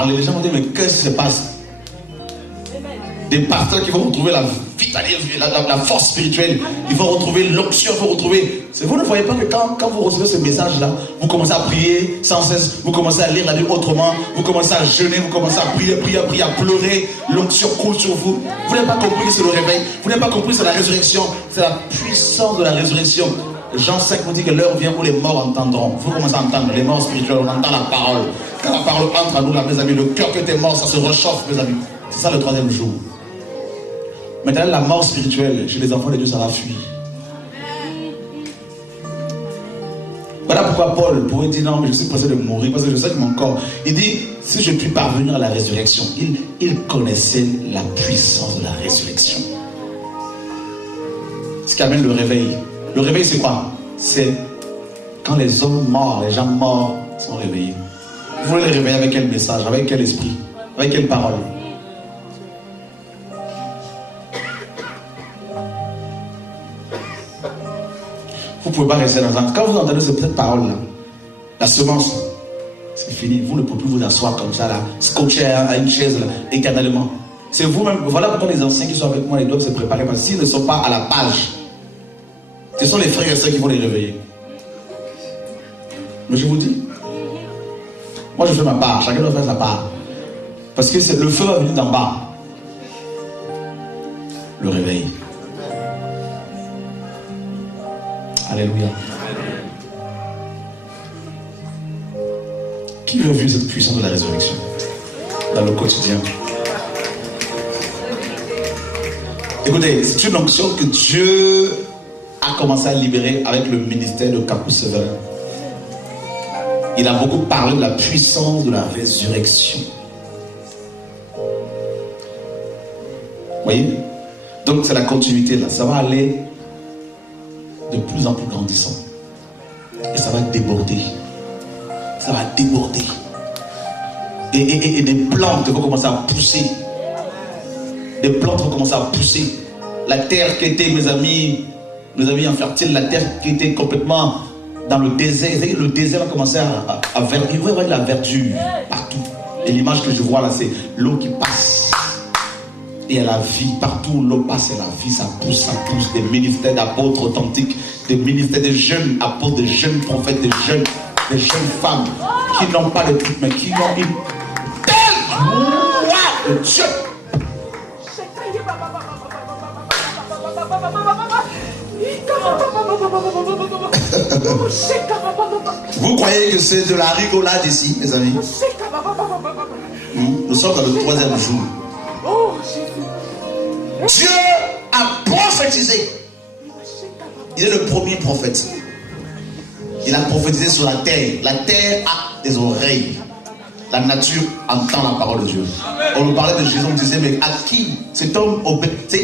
parler, les gens vont dire mais qu'est-ce qui se passe? Des pasteurs qui vont retrouver la vitalité, la force spirituelle, ils vont retrouver l'onction, ils vont retrouver. Vous ne voyez pas que quand vous recevez ce message-là, vous commencez à prier sans cesse, vous commencez à lire la Bible autrement, vous commencez à jeûner, vous commencez à prier, à pleurer, l'onction coule sur vous. Vous n'avez pas compris que c'est le réveil, vous n'avez pas compris que c'est la résurrection, c'est la puissance de la résurrection. Jean 5 vous dit que l'heure vient où les morts entendront. Vous commencez à entendre, les morts spirituels, on entend la parole. Quand la parole entre à nous, là, mes amis, le cœur que t'es mort, ça se réchauffe, mes amis. C'est ça le troisième jour. Maintenant, la mort spirituelle, chez les enfants de Dieu, ça va fuir. Voilà pourquoi Paul pourrait dire non, mais je suis pressé de mourir parce que je sais que mon corps. Il dit, si je puis parvenir à la résurrection, il connaissait la puissance de la résurrection. Ce qui amène le réveil. Le réveil, c'est quoi? C'est quand les hommes morts, les gens morts sont réveillés. Vous voulez les réveiller avec quel message? Avec quel esprit? Avec quelle parole? Vous ne pouvez pas rester dans un... Quand vous entendez cette parole-là, la semence, c'est fini. Vous ne pouvez plus vous asseoir comme ça, là, scotché à une chaise, là, éternellement. C'est vous-même. Voilà pourquoi les anciens qui sont avec moi, ils doivent se préparer. Parce que s'ils ne sont pas à la page, ce sont les frères et sœurs qui vont les réveiller. Mais je vous dis, moi je fais ma part, chacun doit faire sa part. Parce que le feu va venir d'en bas. Le réveil. Alléluia. Qui veut vivre cette puissance de la résurrection dans le quotidien? Écoutez, c'est une onction que Dieu a commencé à libérer avec le ministère de Kakou Seven. Il a beaucoup parlé de la puissance de la résurrection. Vous voyez? Donc c'est la continuité là. Ça va aller de plus en plus grandissant. Et ça va déborder. Ça va déborder. Et des plantes vont commencer à pousser. Des plantes vont commencer à pousser. La terre qui était, mes amis infertiles, la terre qui était complètement dans le désert. Le désert va commencer à verdir. Vous voyez la verdure partout. Et l'image que je vois là, c'est l'eau qui passe. Et à la vie, partout où l'eau passe, et la vie, ça pousse. Des ministères d'apôtres authentiques, des ministères de jeunes apôtres, de jeunes prophètes, des jeunes femmes qui n'ont pas de titre, mais qui ont une telle gloire de Dieu. Vous croyez que c'est de la rigolade ici, mes amis? Nous sommes dans le 3e jour. Dieu a prophétisé. Il est le premier prophète. Il a prophétisé sur la terre. La terre a des oreilles. La nature entend la parole de Dieu. On nous parlait de Jésus, on disait, mais à qui cet homme obéit?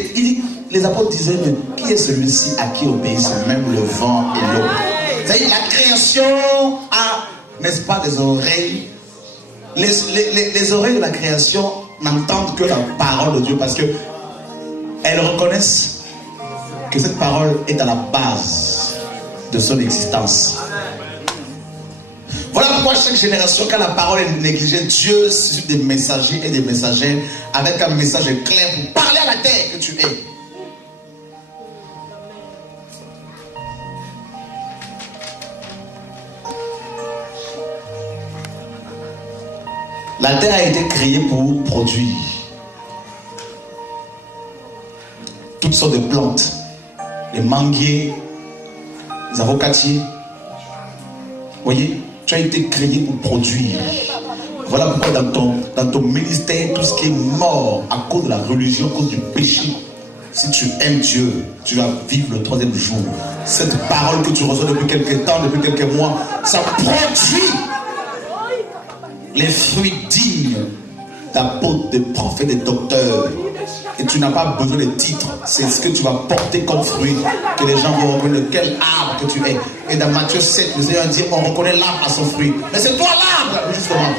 Les apôtres disaient, mais qui est celui-ci à qui obéissent même le vent et l'eau? C'est-à-dire, la création a, n'est-ce pas, des oreilles. Les oreilles de la création n'entendent que la parole de Dieu parce que elles reconnaissent que cette parole est à la base de son existence. Voilà pourquoi chaque génération, quand la parole est négligée, Dieu suscite des messagers et des messagères avec un message clair pour parler à la terre que tu es. La terre a été créée pour produire toutes sortes de plantes, les manguiers, les avocatiers. Vous voyez, tu as été créé pour produire. Voilà pourquoi dans ton ministère, tout ce qui est mort à cause de la religion, à cause du péché, si tu aimes Dieu, tu vas vivre le 3e jour. Cette parole que tu reçois depuis quelques temps, depuis quelques mois, ça produit les fruits dignes d'apôtres, de prophètes, de docteurs. Et tu n'as pas besoin de titres. C'est ce que tu vas porter comme fruit que les gens vont reconnaître quel arbre que tu es. Et dans Matthieu 7, le Seigneur dit, on reconnaît l'arbre à son fruit. Mais c'est toi l'arbre, justement.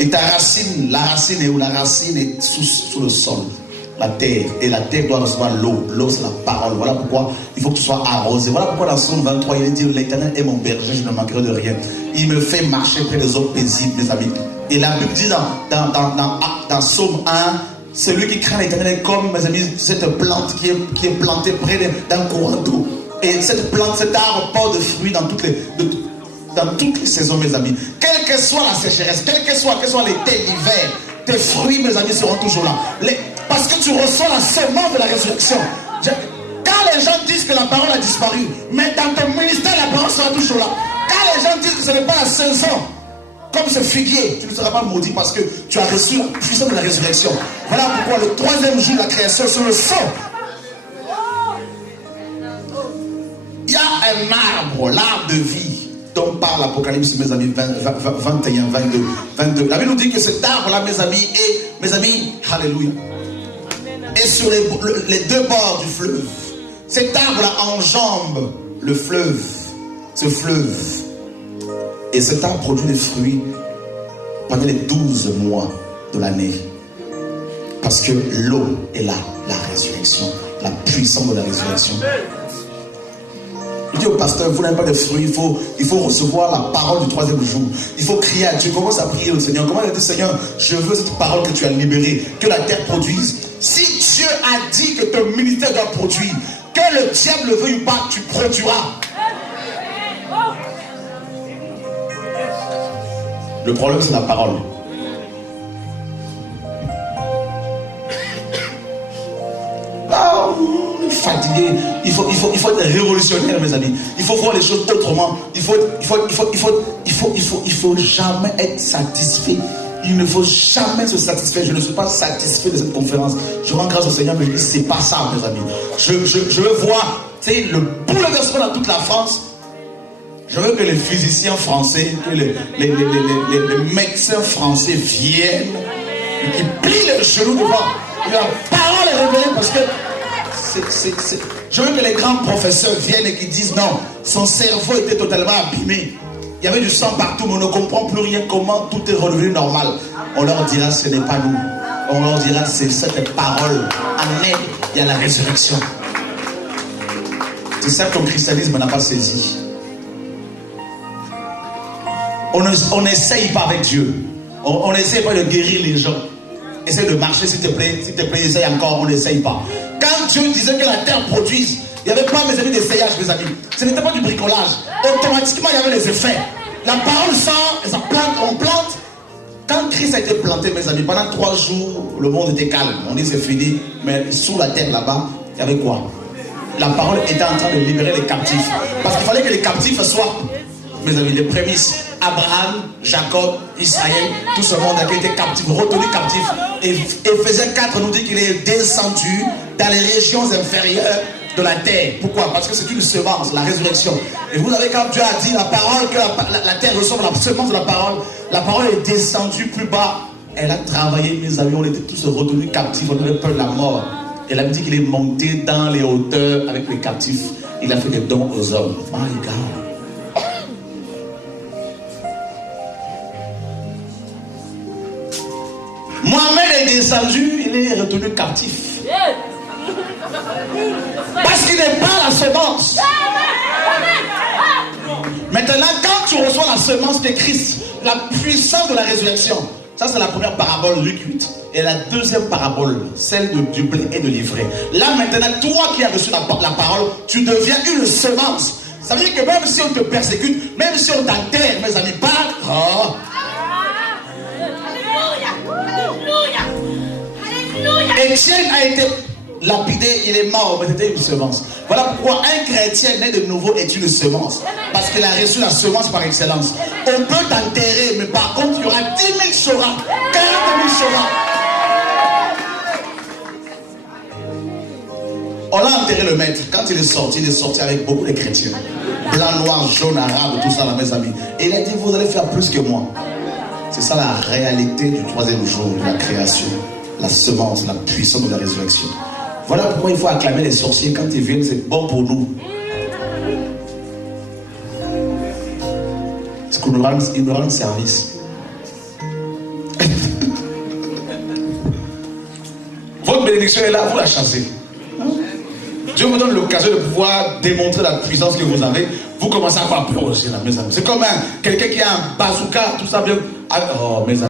Et ta racine, la racine est où? La racine est sous le sol. la terre. Et la terre doit recevoir l'eau. L'eau, c'est la parole. Voilà pourquoi il faut que tu sois arrosé. Voilà pourquoi dans Psaume 23, il dit: l'Éternel est mon berger, je ne manquerai de rien. Il me fait marcher près des eaux paisibles, mes amis. Et la Bible dit dans Psaume 1, celui qui craint l'Éternel est comme, mes amis, cette plante qui est plantée près d'un courant d'eau. Et cette plante, cet arbre porte de fruits dans toutes les saisons, mes amis. Quelle que soit la sécheresse, quel que soit l'été, l'hiver, tes fruits, mes amis, seront toujours là. Parce que tu reçois la semence de la résurrection. Quand les gens disent que la parole a disparu, mais dans ton ministère, la parole sera toujours là. Quand les gens disent que ce n'est pas la saison, comme ce figuier, tu ne seras pas maudit parce que tu as reçu la puissance de la résurrection. Voilà pourquoi le troisième jour de la création, c'est le sang. Il y a un arbre, l'arbre de vie, dont parle l'Apocalypse, mes amis, 21, 22. La Bible nous dit que cet arbre-là, mes amis, alléluia, est sur les deux bords du fleuve. Cet arbre-là enjambe le fleuve, ce fleuve. Et cet arbre produit des fruits pendant les 12 mois de l'année. Parce que l'eau est là, la résurrection, la puissance de la résurrection. Je dis au pasteur, vous n'avez pas de fruits, il faut recevoir la parole du troisième jour. Il faut crier à Dieu. Commence à prier au Seigneur. Comment dire: Seigneur, je veux cette parole que tu as libérée, que la terre produise. Si Dieu a dit que ton ministère doit produire, que le diable le veuille ou pas, tu produiras. Le problème, c'est la parole. Fatigué, il faut être révolutionnaire, mes amis. Il faut voir les choses autrement. Il faut jamais être satisfait. Il ne faut jamais se satisfaire. Je ne suis pas satisfait de cette conférence. Je rends grâce au Seigneur, mais c'est pas ça, mes amis. Je veux voir, le bouleversement dans toute la France. Je veux que les physiciens français, que les médecins français viennent et qu'ils plient leurs genoux devant. La parole est révélée parce que je veux que les grands professeurs viennent et qu'ils disent: non, son cerveau était totalement abîmé. Il y avait du sang partout, mais on ne comprend plus rien. Comment tout est redevenu normal? On leur dira: ce n'est pas nous. On leur dira: c'est cette parole. Amen. Il y a la résurrection. C'est ça que ton christianisme n'a pas saisi. On n'essaye pas avec Dieu. On n'essaye pas de guérir les gens. Essaye de marcher, s'il te plaît, essaye encore, on n'essaye pas. Quand Dieu disait que la terre produise, il n'y avait pas, mes amis, d'essayage, mes amis. Ce n'était pas du bricolage. Automatiquement, il y avait les effets. La parole sort, et ça plante, on plante. Quand Christ a été planté, mes amis, pendant 3 jours, le monde était calme. On dit c'est fini, mais sous la terre là-bas, il y avait quoi? La parole était en train de libérer les captifs. Parce qu'il fallait que les captifs soient, mes amis, les prémices. Abraham, Jacob, Israël, tout ce monde qui était captif, retenu captif. Et Éphésiens 4 nous dit qu'il est descendu dans les régions inférieures de la terre. Pourquoi? Parce que c'est une semence, la résurrection. Et vous savez, quand Dieu a dit la parole, que la terre reçoit la semence de la parole est descendue plus bas. Elle a travaillé, mes amis, on était tous retenus captifs, on avait peur de la mort. Elle a dit qu'il est monté dans les hauteurs avec les captifs. Il a fait des dons aux hommes. My God. Mohamed est descendu, il est retenu captif. Parce qu'il n'est pas la semence. Maintenant, quand tu reçois la semence de Christ, la puissance de la résurrection, ça c'est la première parabole, Luc 8. Et la deuxième parabole, celle du blé et de l'ivraie. Là maintenant, toi qui as reçu la parole, tu deviens une semence. Ça veut dire que même si on te persécute, même si on t'enterre, mes amis, pas. Oh. Étienne a été lapidé, il est mort, mais c'était une semence. Voilà pourquoi un chrétien né de nouveau est une semence. Parce qu'il a reçu la semence par excellence. On peut t'enterrer, mais par contre, il y aura 10 000 chorats, 40 000 chorats. On l'a enterré le maître. Quand il est sorti avec beaucoup de chrétiens. Blanc, noir, jaune, arabe, tout ça là, mes amis. Et il a dit: vous allez faire plus que moi. C'est ça la réalité du troisième jour de la création. La semence, la puissance de la résurrection. Voilà pourquoi il faut acclamer les sorciers quand ils viennent, c'est bon pour nous. Parce qu'ils nous rendent service. Votre bénédiction est là, vous la chassez. Dieu vous donne l'occasion de pouvoir démontrer la puissance que vous avez. Vous commencez à avoir peur aussi, là, mes amis. C'est comme quelqu'un qui a un bazooka, tout ça bien. Oh, mes amis.